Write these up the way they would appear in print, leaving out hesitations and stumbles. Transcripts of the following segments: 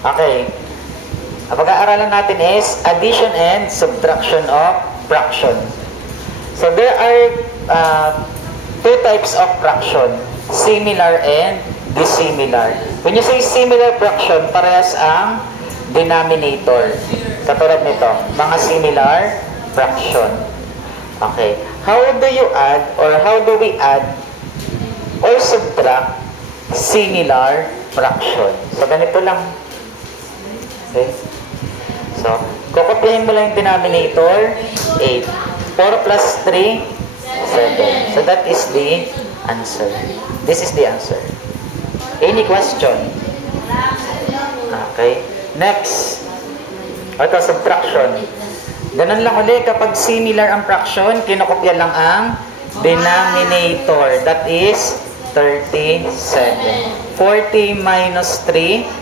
Okay. Ang pag-aaralan natin is addition and subtraction of fraction. So there are two types of fraction, similar and dissimilar. When you say similar fraction, parehas ang denominator. Katulad nito, mga similar fraction. Okay. How do you add or how do we add or subtract similar fraction? So ganito lang. Okay. So, kukopyahin mo lang yung denominator, 8. 4 plus 3, 7. So, that is the answer. This is the answer. Any question? Okay. Next. Ito, subtraction. Ganun lang ulit. Kapag similar ang fraction, kinukopya lang ang denominator. That is 37. 40 minus 3,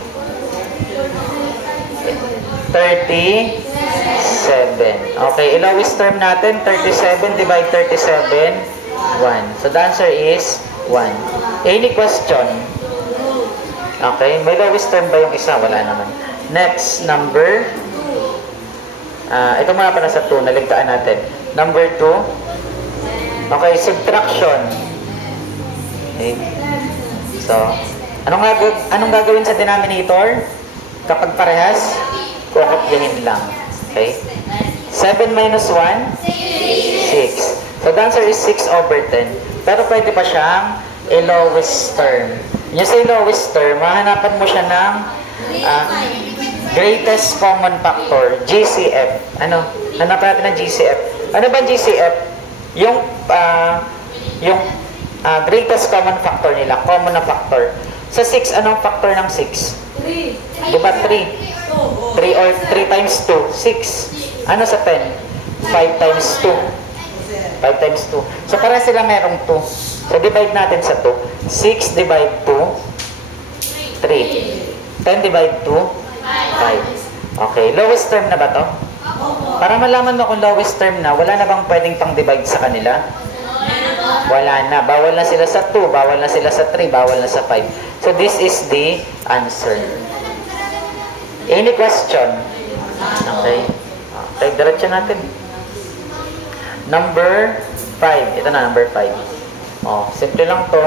37. Okay, ilowest term natin, 37 divide 37, 1. So, the answer is 1. Any question? Okay, may lowest term ba yung isa? Wala naman. Next, number. Ito muna pa na sa 2, naligtaan natin. Number 2. Okay, subtraction. Okay. So, anong gagawin sa denominator? Kapag parehas, kukopyahin lang. Okay? 7 minus 1? 6. So, the answer is 6 over 10. Pero pwede pa siyang lowest term. Yung sa lowest term, mahanapan mo siya ng greatest common factor, GCF. Ano? Hanapan natin ng GCF. Ano ba GCF? Yung greatest common factor nila, common na factor. Sa 6, anong factor ng 6? 3. Diba 3? 3 or 3 times 2, 6. Ano sa 10? 5 times 2. 5 times 2. So, para sila merong 2. So, divide natin sa 2. 6 divide 2, 3. 10 divide 2, 5. Okay. Lowest term na ba to? Para malaman mo kung lowest term na, wala na bang pwedeng pang-divide sa kanila? Wala na. Bawal na sila sa 2, bawal na sila sa 3, bawal na sa 5. So, this is the answer. Any question? Okay. Okay, diretso natin. Number 5. Ito na, number 5. Oh, simple lang to.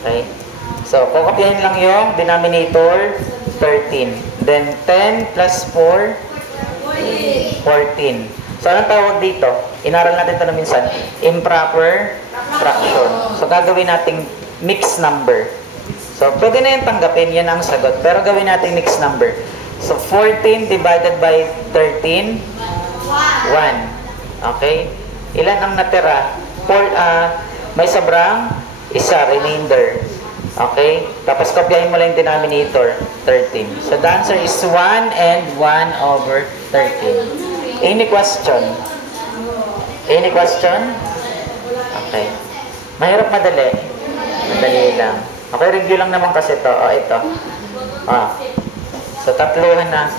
Okay. So, kukopyahin lang yung denominator, 13. Then, 10 plus 4, 14. So, anong tawag dito? Inaral natin ito na minsan. Improper fraction. So, gagawin nating mixed number. So, pwede na yung tanggapin, yan ang sagot. Pero gawin natin mixed number. So, 14 divided by 13, 1. Okay? Ilan ang natira? May sobrang isa, remainder. Okay? Tapos, kopyahin mo lang yung denominator, 13. So, the answer is 1 and 1 over 13. Any question? Any question? Okay. Mahirap madali. Madali lang. Okay, review lang naman kasi ito. Ito. So, tatluhan na.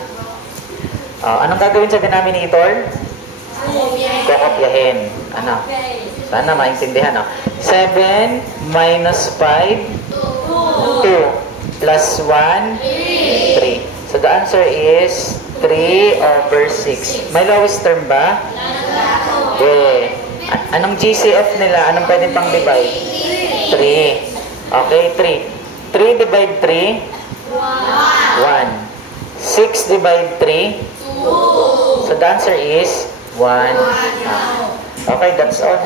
Anong gagawin sa denominator? Kukopyahin. Ano? Sana maintindihan. 7 minus 5, 2 plus 1, 3. So, the answer is 3 over 6. May lowest term ba? Okay. Anong GCF nila? Anong pwedeng pang divide? 3. Okay, 3. 3 divide 3, 1. 6 divide 3, 2. So, the answer is 1. Okay, that's all.